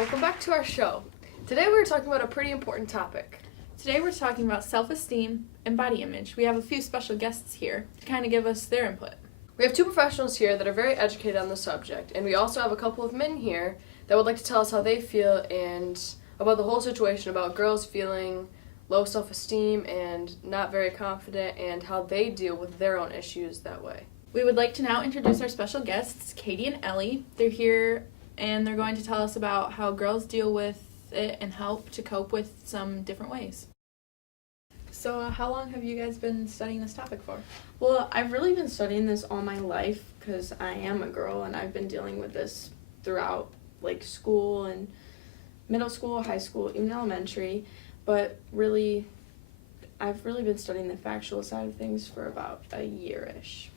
welcome back to our show. Today we're talking about a pretty important topic. Today we're talking about self-esteem and body image. We have a few special guests here to kind of give us their input. We have two professionals here that are very educated on the subject, and we also have a couple of men here that would like to tell us how they feel and about the whole situation about girls feeling low self-esteem and not very confident and how they deal with their own issues that way. We would like to now introduce our special guests, Katie and Ellie. They're here and they're going to tell us about how girls deal with it and help to cope with some different ways. So how long have you guys been studying this topic for? Well, I've really been studying this all my life because I am a girl and I've been dealing with this throughout like school and middle school, high school, even elementary. But really, I've really been studying the factual side of things for about a year-ish.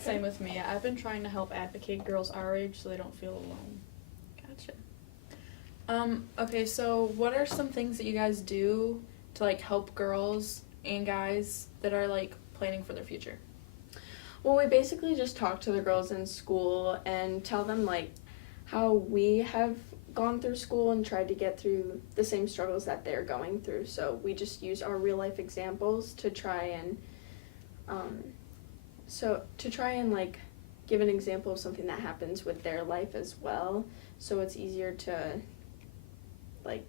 Same with me. I've been trying to help advocate girls our age so they don't feel alone. Gotcha. Okay, so what are some things that you guys do to like help girls and guys that are like planning for their future? Well, we basically just talk to the girls in school and tell them like how we have gone through school and tried to get through the same struggles that they're going through. So we just use our real life examples to try and like give an example of something that happens with their life as well, so it's easier to like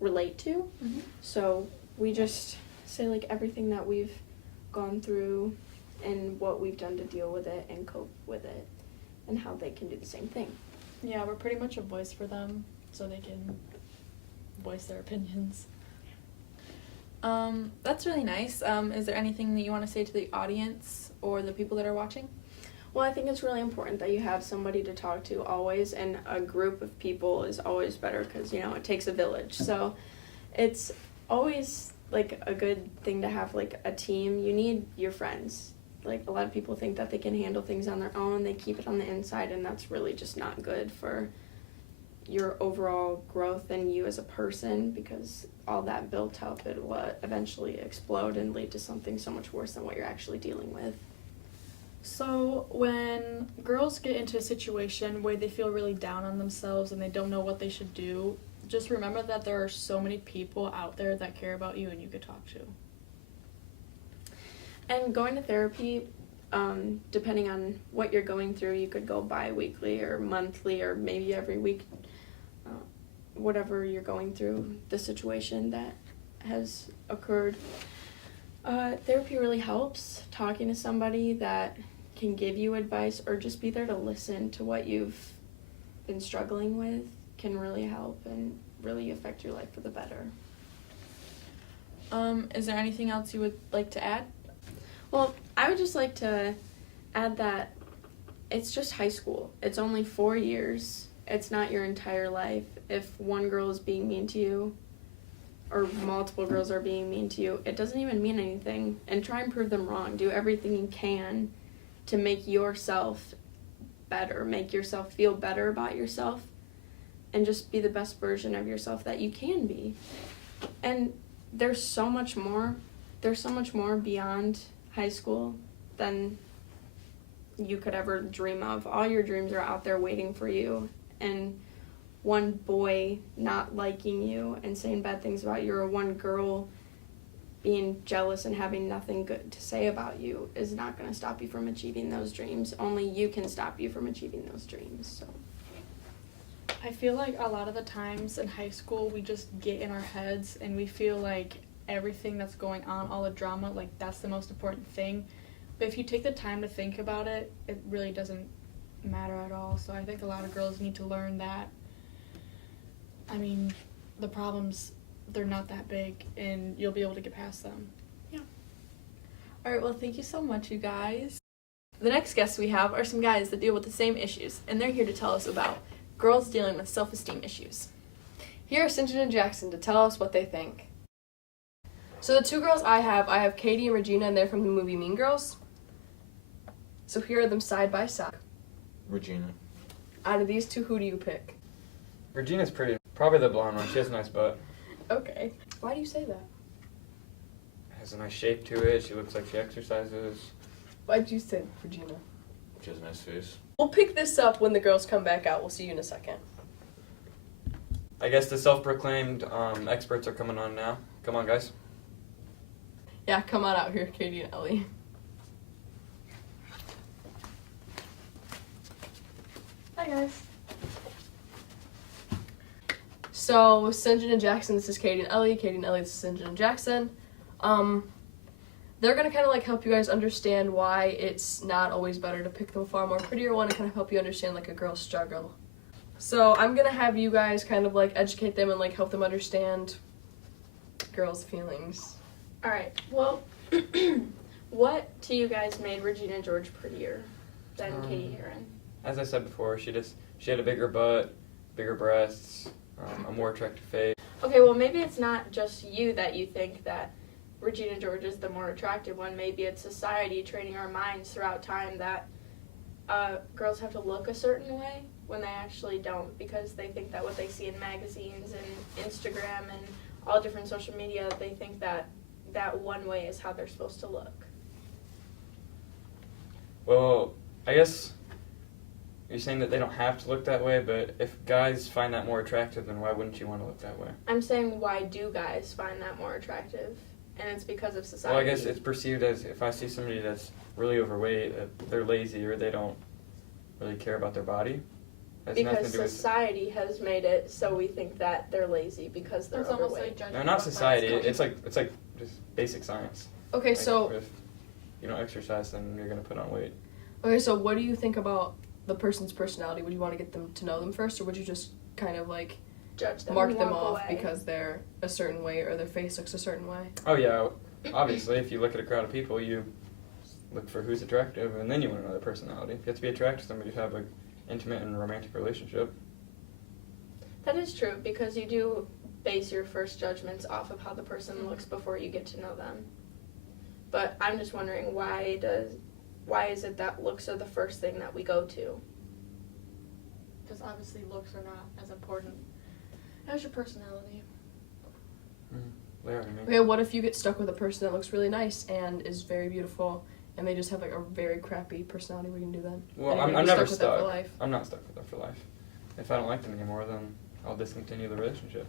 relate to. Mm-hmm. So we just say like everything that we've gone through and what we've done to deal with it and cope with it and how they can do the same thing. Yeah, we're pretty much a voice for them so they can voice their opinions. That's really nice. Is there anything that you want to say to the audience or the people that are watching? Well, I think it's really important that you have somebody to talk to always, and a group of people is always better because, you know, it takes a village. So it's always, like, a good thing to have, like, a team. You need your friends. Like, a lot of people think that they can handle things on their own. They keep it on the inside, and that's really just not good for your overall growth and you as a person, because all that built up, it will eventually explode and lead to something so much worse than what you're actually dealing with. So when girls get into a situation where they feel really down on themselves and they don't know what they should do, just remember that there are so many people out there that care about you and you could talk to. And going to therapy, depending on what you're going through, you could go bi-weekly or monthly or maybe every week, whatever you're going through, the situation that has occurred. Therapy really helps. Talking to somebody that can give you advice or just be there to listen to what you've been struggling with can really help and really affect your life for the better. Is there anything else you would like to add? Well, I would just like to add that it's just high school. It's only 4 years. It's not your entire life. If one girl is being mean to you, or multiple girls are being mean to you, it doesn't even mean anything. And try and prove them wrong. Do everything you can to make yourself better, make yourself feel better about yourself, and just be the best version of yourself that you can be. And there's so much more beyond high school than you could ever dream of. All your dreams are out there waiting for you, and one boy not liking you and saying bad things about you, or one girl being jealous and having nothing good to say about you is not going to stop you from achieving those dreams. Only you can stop you from achieving those dreams. So I feel like a lot of the times in high school we just get in our heads and we feel like everything that's going on, all the drama, like that's the most important thing. But if you take the time to think about it, it really doesn't matter at all. So I think a lot of girls need to learn that, I mean, the problems, they're not that big and you'll be able to get past them. Yeah. All right, well, thank you so much, you guys. The next guests we have are some guys that deal with the same issues, and they're here to tell us about girls dealing with self-esteem issues. Here are St. John and Jackson to tell us what they think. So the two girls I have Katie and Regina, and they're from the movie Mean Girls. So here are them side by side. Regina. Out of these two, who do you pick? Regina's pretty. Probably the blonde one. She has a nice butt. Okay. Why do you say that? Has a nice shape to it. She looks like she exercises. Why'd you say Regina? She has a nice face. We'll pick this up when the girls come back out. We'll see you in a second. I guess the self-proclaimed experts are coming on now. Come on, guys. Yeah, come on out here, Katie and Ellie. Hi guys. So, St. John and Jackson, this is Katie and Ellie. Katie and Ellie, this is St. John and Jackson. They're going to kind of like help you guys understand why it's not always better to pick the far more prettier one and kind of help you understand like a girl's struggle. So, I'm going to have you guys kind of like educate them and like help them understand girls' feelings. Alright, well, what to you guys made Regina George prettier than Katie Heron? As I said before, she had a bigger butt, bigger breasts, a more attractive face. Okay, well, maybe it's not just you that you think that Regina George is the more attractive one. Maybe it's society training our minds throughout time that girls have to look a certain way when they actually don't, because they think that what they see in magazines and Instagram and all different social media, they think that that one way is how they're supposed to look. Well, I guess you're saying that they don't have to look that way, but if guys find that more attractive, then why wouldn't you want to look that way? I'm saying, why do guys find that more attractive? And it's because of society. Well, I guess it's perceived as if I see somebody that's really overweight, that they're lazy or they don't really care about their body. That's nothing because to do with society has made it so we think that they're lazy because they're It's almost like overweight. judging. no, not book by its society. cover. It's like just basic science. Okay, Like, so if you don't exercise, then you're gonna put on weight. what do you think about the person's personality? Would you want to get them to know them first, or would you just kind of like Judge them. mark and them walk off away. because they're a certain way or their face looks a certain way? Oh yeah, obviously, if you look at a crowd of people, you look for who's attractive, and then you want to know their personality. If you have to be attracted to somebody to have an intimate and romantic relationship. That is true, because you do base your first judgments off of how the person looks before you get to know them. But I'm just wondering, why is it that looks are the first thing that we go to? Because obviously looks are not as important as your personality. They are to me. Okay, what if you get stuck with a person that looks really nice and is very beautiful, and they just have like a very crappy personality? What are you gonna do then? Well, And you're I'm gonna be never with them for stuck. life. I'm not stuck with them for life. If I don't like them anymore, then I'll discontinue the relationship.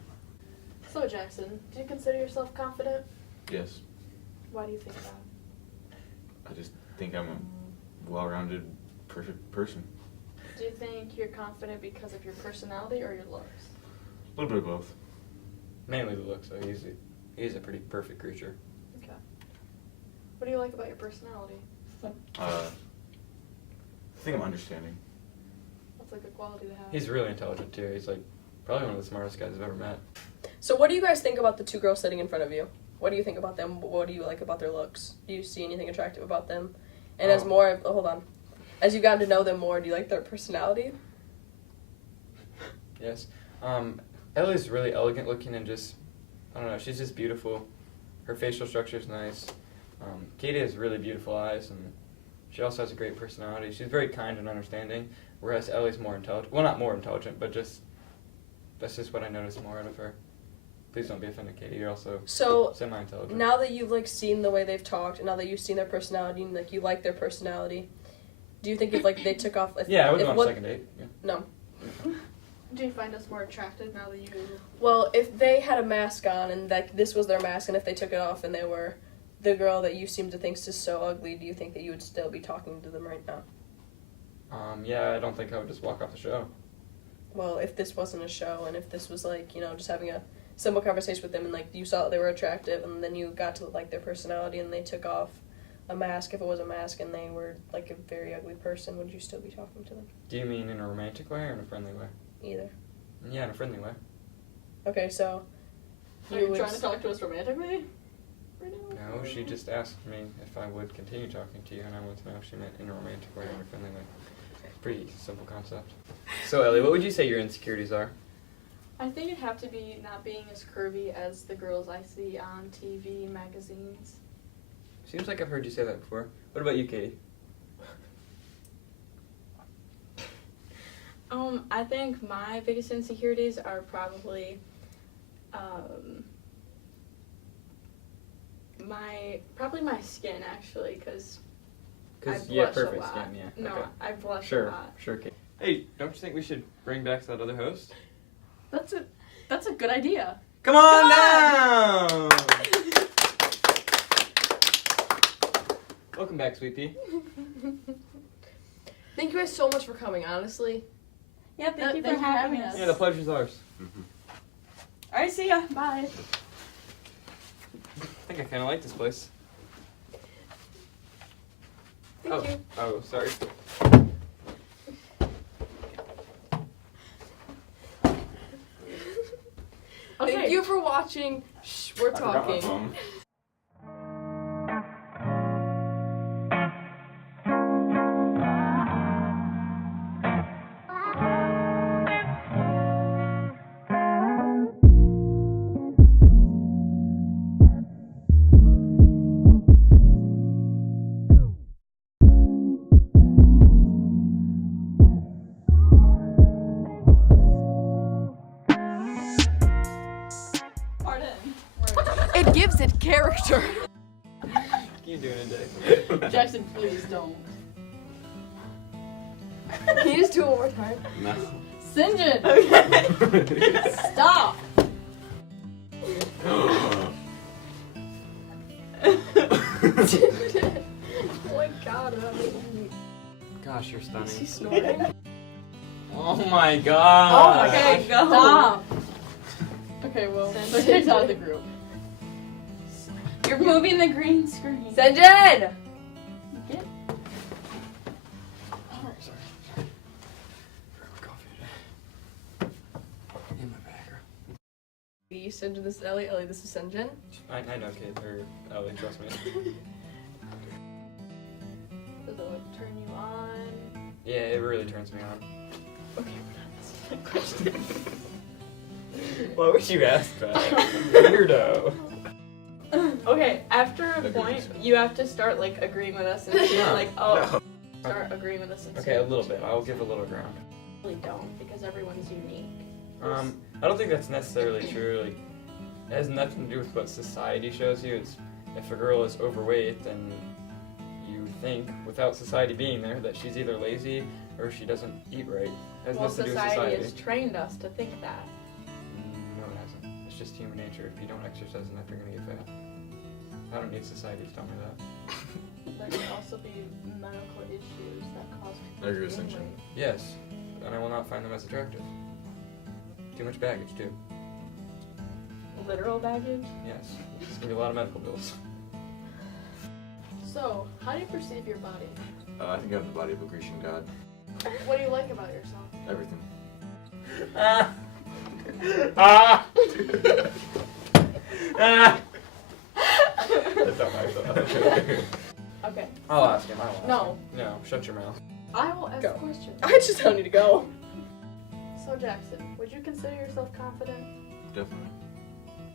So Jackson, do you consider yourself confident? Yes, Why do you think that? I just think I'm a well-rounded, perfect person. Do you think you're confident because of your personality or your looks? A little bit of both. Mainly the looks, though. He's a pretty perfect creature. Okay. What do you like about your personality? I think I'm understanding. That's a good quality to have. He's really intelligent too. He's like probably one of the smartest guys I've ever met. So, what do you guys think about the two girls sitting in front of you? What do you think about them? What do you like about their looks? Do you see anything attractive about them? And as you gotten to know them more, do you like their personality? Yes. Ellie's really elegant looking and just, I don't know, she's just beautiful. Her facial structure is nice. Katie has really beautiful eyes, and she also has a great personality. She's very kind and understanding, whereas Ellie's more intelligent. Well, not more intelligent, but that's just what I noticed more out of her. Please don't be offended, Katie. You're also So, semi-intelligent. now that you've like seen the way they've talked, and now that you've seen their personality, and like you like their personality, do you think if like they took off? Yeah, I would if go on a what- second date. Yeah. No. Do you find us more attractive now that you... Well, if they had a mask on and like this was their mask, and if they took it off and they were the girl that you seem to think is so ugly, do you think that you would still be talking to them right now? Yeah, I don't think I would just walk off the show. Well, if this wasn't a show and if this was like, just having a simple conversation with them and like you saw that they were attractive and then you got to like their personality and they took off a mask, if it was a mask and they were like a very ugly person, would you still be talking to them? Do you mean in a romantic way or in a friendly way? Either. Yeah, in a friendly way. Okay, so Are you trying to talk to us romantically? Right now? No, she just asked me if I would continue talking to you, and I wanted to know if she meant in a romantic way or in a friendly way. Pretty simple concept. So, Ellie, what would you say your insecurities are? I think it'd have to be not being as curvy as the girls I see on TV, magazines. Seems like I've heard you say that before. What about you, Katie? I think my biggest insecurities are probably my skin, actually, because I Because you have blush a perfect lot. skin, yeah. No, Okay. I blush a Sure, lot. sure, Katie. Hey, don't you think we should bring back that other host? That's it. That's a good idea. Come on down! Welcome back, Sweet Pea. Thank you guys so much for coming, honestly. Yeah, thank you for having us. Yeah, the pleasure's ours. All right, see ya. Bye. I think I kind of like this place. Thank you. Oh, sorry. Thank you for watching. Shh, we're I forgot my talking. phone. It gives it character. Keep doing it, Jay. Jackson, please don't. Can you just do it one more time? No. Sinjin. Okay. Stop. Oh my god. Gosh, you're Is he stunning. snoring? Oh my god. Okay, go. Stop. Okay, well. So kicked out of the group. You're moving the green screen. Senjin! Get Sorry. Grab a coffee today. In my bag. Senjin, this is Ellie. Ellie, this is Senjin. I know, Kate. Or Ellie, trust me. Does it like turn you on? Yeah, it really turns me on. Okay, we're not question. Why would you ask that? Weirdo. Okay, after a Agree point, with you. you have to start like agreeing with us and being No, like, oh, No. start agreeing with us and Okay, a little bit. I'll give a little ground. really don't because everyone's unique. I don't think that's necessarily true. Like, it has nothing to do with what society shows you. It's if a girl is overweight, then you think, without society being there, that she's either lazy or she doesn't eat right. It has Well, nothing to do with society society. has trained us to think that. No, it hasn't. It's just human nature. If you don't exercise enough, you're gonna get fat. I don't need society to tell me that. There could also be medical issues that cause people There's your to gain ascension. weight. Yes, and I will not find them as attractive. Too much baggage, too. Literal baggage. Yes. It's gonna be a lot of medical bills. So, how do you perceive your body? I think I have the body of a Grecian god. What do you like about yourself? Everything. Ah! Ah! Ah! That's not my fault. Okay. I'll ask him. I will ask No. him. No, shut your mouth. I will ask Go. a question. I just don't need to go. So, Jackson, would you consider yourself confident? Definitely.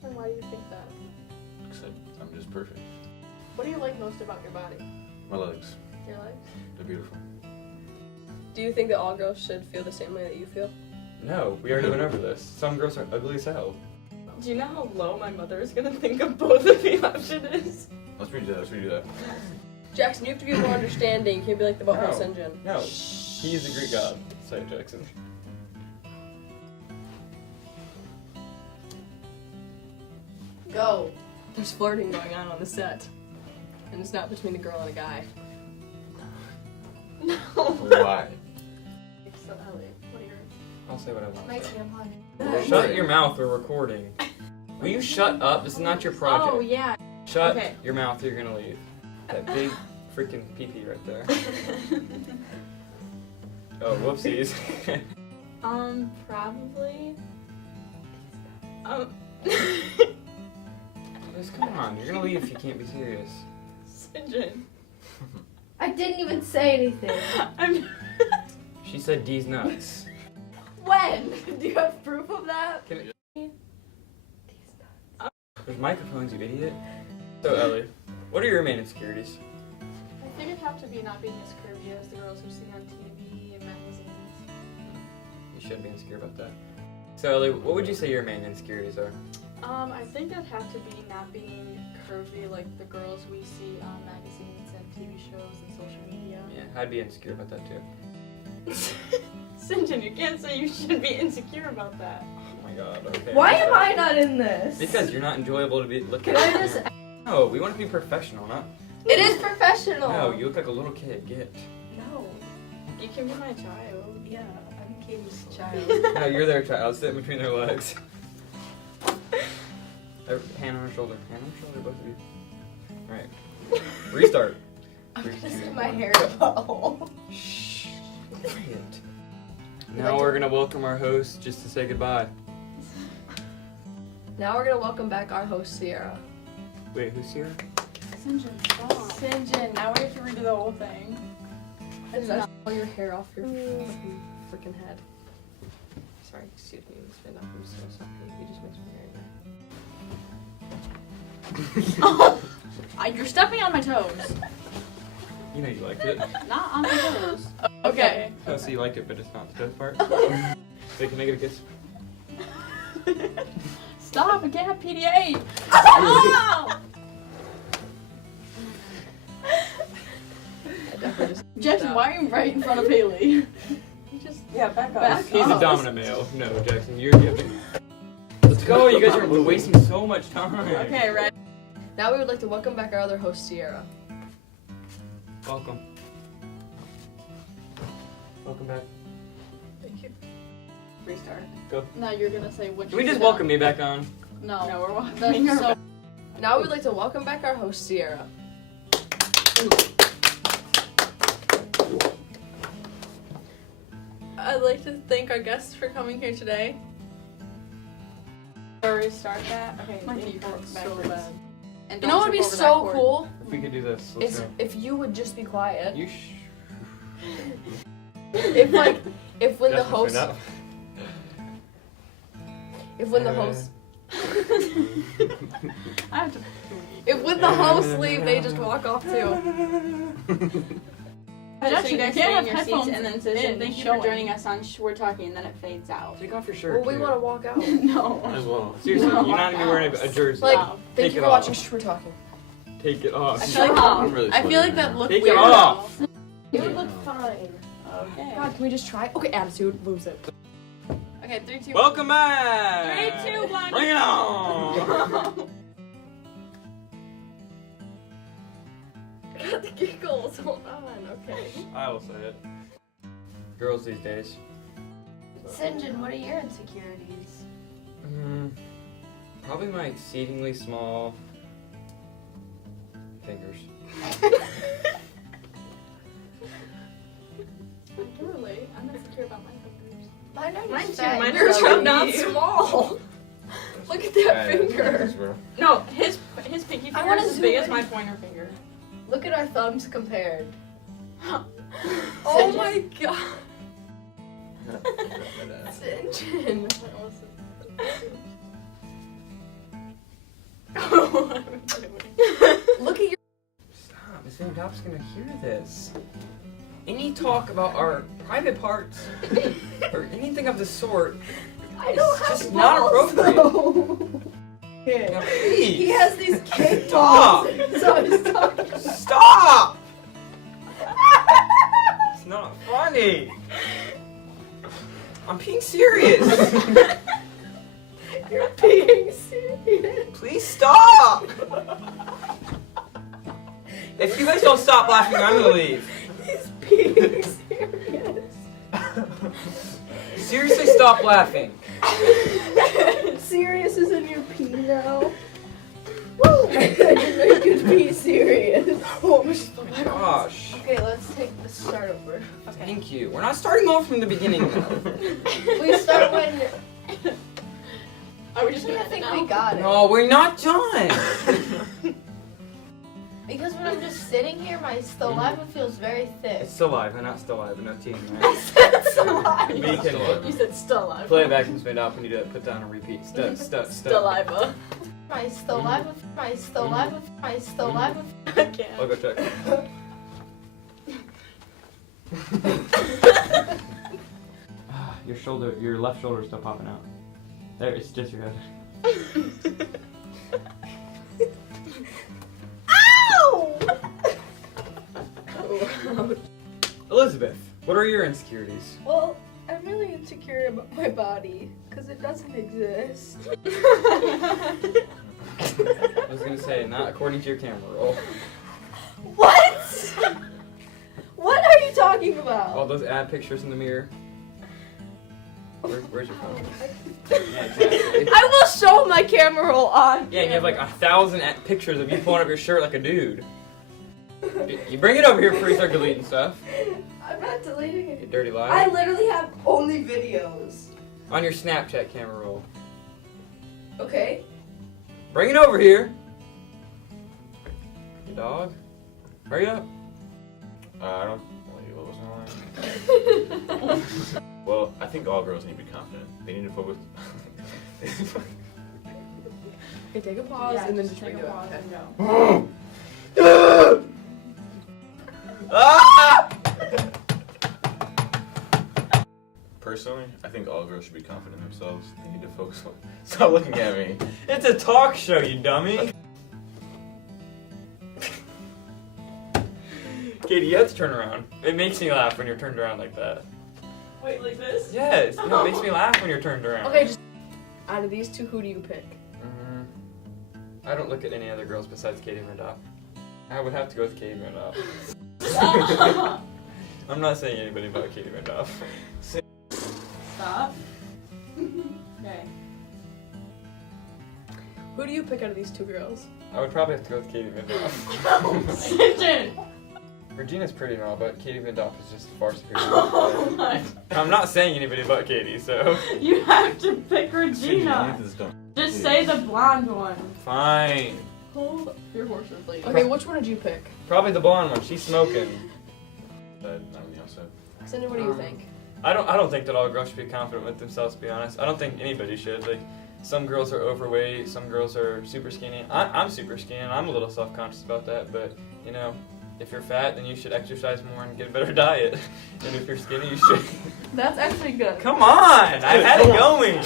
And why do you think that? Except I'm just perfect. What do you like most about your body? My legs. Your legs? They're beautiful. Do you think that all girls should feel the same way that you feel? No, we already went over this. Some girls are ugly as hell. Do you know how low my mother is gonna think of both of you after this? Let's redo that. Jackson, you have to be more understanding. You can't be like the butthole No. Senjin. No, he is a Greek god. Say Jackson. Go. There's flirting going on the set. And it's not between a girl and a guy. No. Why? So, Ellie, what are your... I'll say what I want. Nice to say. tampon. Shut your mouth, we're recording. Will you shut up? This is not your project. Oh yeah. Shut Okay. your mouth or you're gonna leave. That big freaking pee-pee right there. Oh, whoopsies. Probably. Just come on, you're gonna leave if you can't be serious. Sinjin. I didn't even say anything. I'm. She said D's nuts. When? Do you have proof of that? Can it... There's microphones, you idiot. So Ellie, what are your main insecurities? I think it'd have to be not being as curvy as the girls we see on TV and magazines. You should be insecure about that. So Ellie, what would you say your main insecurities are? I think it'd have to be not being curvy like the girls we see on magazines and TV shows and social media. Yeah, I'd be insecure about that too. Sinjin, you can't say you should be insecure about that. Oh my god, okay. Why am I not in this? Because you're not enjoyable to be looking Can I at. just? No, we want to be professional, not. It is professional. No, you look like a little kid. Get. No. You can be my child. Yeah, I'm Katie's child. No, you're their child. Sit in between their legs. Hand on her shoulder. Hand on her shoulder, both of you. Alright. Restart. I'm 3, gonna 2, stick my 1. hair in a butthole. Shh. Quiet. Now we're gonna welcome our host just to say goodbye. Now we're gonna welcome back our host Sierra. Wait, who's here? Sinjin, stop. Sinjin, now we have to redo the whole thing. Did I pull your hair off your freaking head? Sorry, excuse me, Miss Van. I'm so sorry. You just makes me very You're stepping on my toes. You know you liked it. Not on my toes. Okay. Oh, so you liked it, but it's not the best part. They can make it a kiss. Stop, I can't have PDA. Jackson, why are you right in front of Haley? You just Yeah, back up. Back He's a off. dominant male. No, Jackson, you're giving. Let's go. You guys are wasting so much time. Okay, right. Now we would like to welcome back our other host Sierra. Welcome. Welcome back. Thank you. Restart. Now you're gonna say what Can we just welcome me back on? No. No, we're walking. That's so Now we would like to welcome back our host Sierra. I'd like to thank our guests for coming here today. Or restart that. Okay, my you feet go hurt so backwards. bad. And You know what would be don't trip over so that cord. cool? If we could do this, let's Is go. if you would just be quiet. You If when the Jasmine, host stand up. if when the host I have to if when the hosts leave they just walk off too. So Jackson, you guys you stay can't in have your seats headphones and then in, Sinjin, thank you showing. for joining us on We're Talking, and then it fades out. Take off your shirt. Well, we too. want to walk out. No. As well. Seriously, No. you're not even wearing a jersey. Like, Stop. thank Take you it for off. watching We're Talking. Take it off. I feel like I'm really I feel like sweating that now. looked Take it weird. off. It would look fine. Okay. God, can we just try? Okay, attitude, lose it. Okay, 3, 2, 1. Welcome back. 3, 2, 1. Bring it on. Got the giggles. Hold on. Okay. I will say it. Girls these days. Sinjin, what are your insecurities? Probably my exceedingly small fingers. I can relate. I'm insecure about my fingers. Mine are Mine just too, fat. mine Yours are are not small. Look at that finger. No, his pinky I finger wanna is as zoom big as in. my pointer finger. Look at our thumbs compared. Oh my god. Sinjin. Look at your. Stop. Miss Van Dop's gonna hear this. Any talk about our private parts or anything of the sort I don't is have just not balls, appropriate. though. Now, please. He has these cake Stop. balls. So he's talking. Stop! It's not funny. I'm being serious. You're being serious. Please stop. If you guys don't stop laughing, I'm gonna leave. He's being serious. Seriously, stop laughing. Serious is in your pee now. Woo! I didn't know you could be serious. Oh my gosh. Okay, let's take the start over. Thank you. We're not starting off from the beginning though. We start when. Are we just I gonna think end it we now? got it. No, we're not done. Because when I'm just sitting here, my saliva feels very thick. It's saliva, not saliva, no team, I right? said saliva. We can You said still alive. play it back and spin up. We need to put down a repeat. Step. Saliva. My saliva, my saliva, my saliva. I can't. I'll go check. Your shoulder, your left shoulder is still popping out. There, it's just your head. Ow! Elizabeth, what are your insecurities? Well, I'm insecure about my body because it doesn't exist. I was gonna say, not according to your camera roll. What? What are you talking about? All those ad pictures in the mirror. Where's your phone? Yeah, exactly. I will show my camera roll on. Yeah, and you have like 1,000 pictures of you pulling up your shirt like a dude. You bring it over here before you start deleting stuff. I'm not deleting You it. dirty I liar. literally have only videos. On your Snapchat camera roll. Okay. Bring it over here. You dog. Hurry up. I don't. What was I lying? Well, I think all girls need to be confident. They need to focus. Okay, take a pause and then just bring it up. Ah! Personally, I think all girls should be confident in themselves. They need to focus on. Stop looking at me. It's a talk show, you dummy. Katie, you have to turn around. It makes me laugh when you're turned around like that. Wait, like this? Yes, no, it makes me laugh when you're turned around. Okay, just out of these two, who do you pick? I don't look at any other girls besides Katie Randolph. I would have to go with Katie Randolph. I'm not saying anybody but Katie Randolph. Stop. Okay. Who do you pick out of these two girls? I would probably have to go with Katie Randolph. Regina's pretty and all, but Katie Randolph is just far superior. Oh my. I'm not saying anybody but Katie, so You have to pick Regina. This is dumb. Just say the blonde one. fine. Hold Your horses, lady. Okay, which one did you pick? Probably the blonde one. She's smoking. Not on the outside. Cindy, what do you think? I don't think that all girls should be confident with themselves. To be honest, I don't think anybody should. Like, some girls are overweight, some girls are super skinny. I'm super skinny, and I'm a little self-conscious about that. But you know, if you're fat, then you should exercise more and get a better diet. And if you're skinny, you should. That's actually good. Come on, I had it going.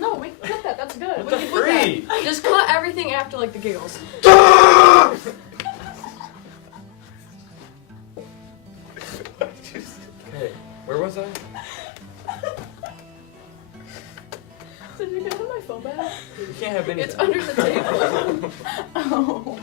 No, we can cut that. That's good. What the freak? Just cut everything after like the giggles. Okay, where was I? Did you get my phone back? You can't have anything. It's under the table. Oh.